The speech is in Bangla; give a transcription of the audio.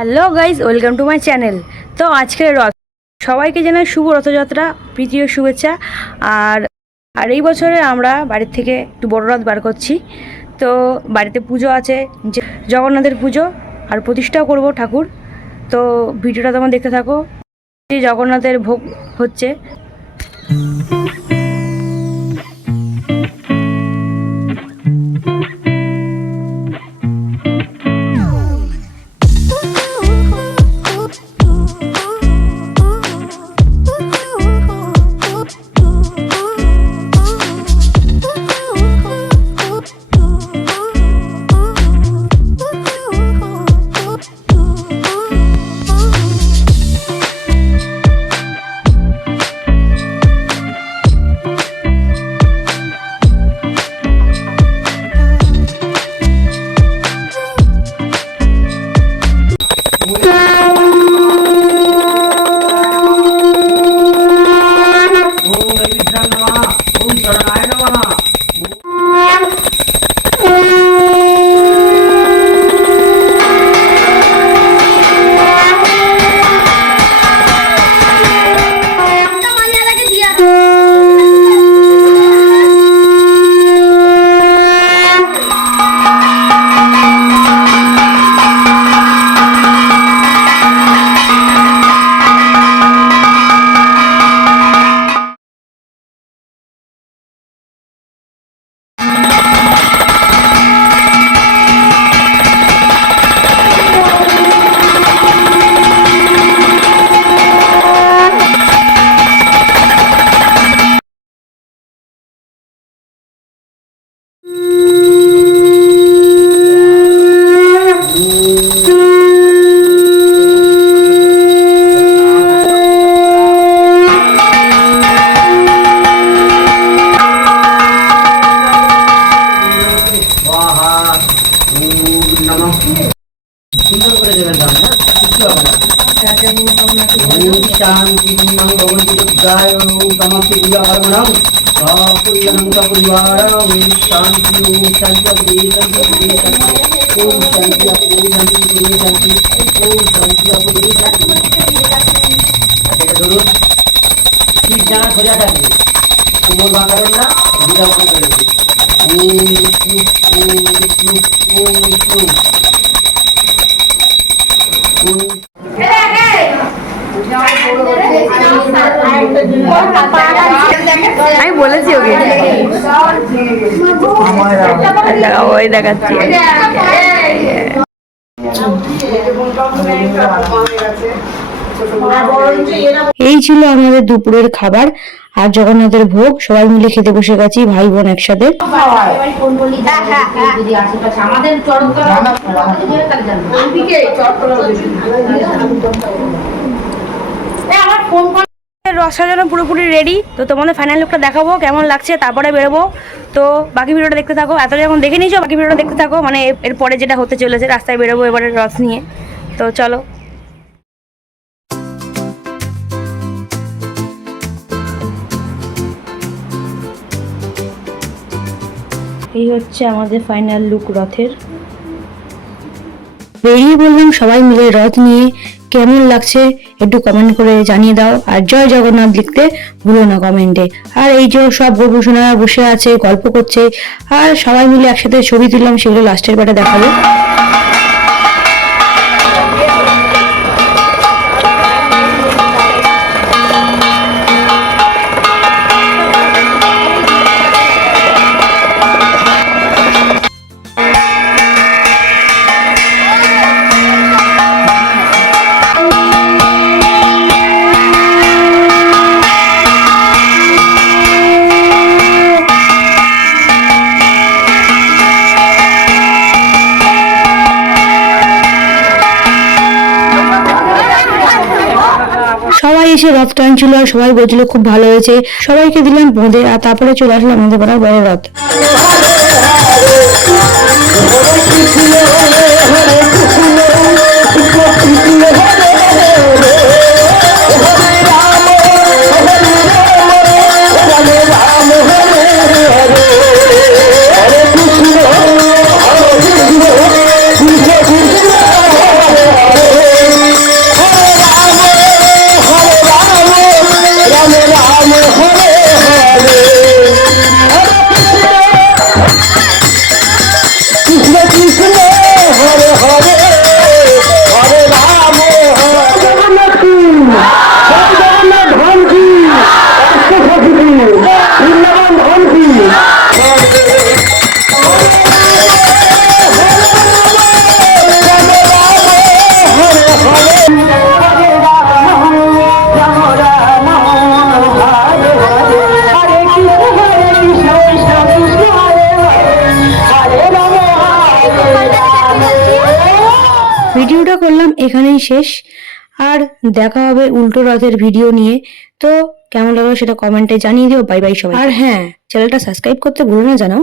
Hello guys welcome to my channel. তো আজকের রথ সবাইকে জানাই শুভ রথযাত্রা প্রীতীয় শুভেচ্ছা। আর আর এই বছরে আমরা বাড়ির থেকে একটু বড় রথ বার করছি। তো বাড়িতে পুজো আছে জগন্নাথের পুজো আর প্রতিষ্ঠাও করব ঠাকুর। তো ভিডিওটা তোমার দেখতে থাকো। যে জগন্নাথের ভোগ হচ্ছে। ओम দুর্গায় ওম তমস্তি পূজাকর্মণম সপুজনম সপরিবার ওম শান্তি ওম শান্তি অপরি শান্তি অপরি শান্তি ওম শান্তি অপরি শান্তি অপরি শান্তি ওম শান্তি অপরি শান্তি আচ্ছা এটা ধরুন ঠিক জানা খোঁজা থাকবে কোমর বাঁকাবেন না দুটা করে ওম বিষ্ণু ওম বিষ্ণু ওম বিষ্ণু ওম আমি বলেছি ওকে। ওই দেখাচ্ছি। এই ছিল আমাদের দুপুরের খাবার আর জগন্নাথের ভোগ। সবাই মিলে খেতে বসে গেছি ভাই বোন একসাথে। রস সাজানো পুরোপুরি রেডি তো তোমাদের ফাইনাল লুকটা দেখাবো, কেমন লাগছে, তারপরে বেরোবো। তো বাকি ভিডিওটা দেখতে থাকো। এত যখন দেখে নিয়েছো, বাকি ভিডিওটা দেখতে থাকো। মানে এরপরে যেটা হতে চলেছে, রাস্তায় বেরোবো এবারে রস নিয়ে। তো চলো। এই হচ্ছে আমাদের ফাইনাল লুক রথের। বেরিয়ে বললাম সবাই মিলে রথ নিয়ে। কেমন লাগছে একটু কমেন্ট করে জানিয়ে দাও। আর জয় জগন্নাথ লিখতে ভুলো না কমেন্টে আর এই যে সব গবেষণা বসে আছে, গল্প করছে, আর সবাই মিলে একসাথে ছবি তুললাম, সেগুলো লাস্টের বেটা দেখাবো। রথ টান টানছিল আর সবাই বলছিল খুব ভালো হয়েছে। সবাইকে দিলাম বোঁদে, আর তারপরে চলে আসলাম আমাদের পাড়ার বড় রথ এখানেই শেষ। আর দেখা হবে উল্টো রথের ভিডিও নিয়ে। তো কেমন লাগল সেটা কমেন্টে জানিয়ে দিও। বাই বাই সবাই আর হ্যাঁ চ্যানেলটা সাবস্ক্রাইব করতে ভুলো না জানাও।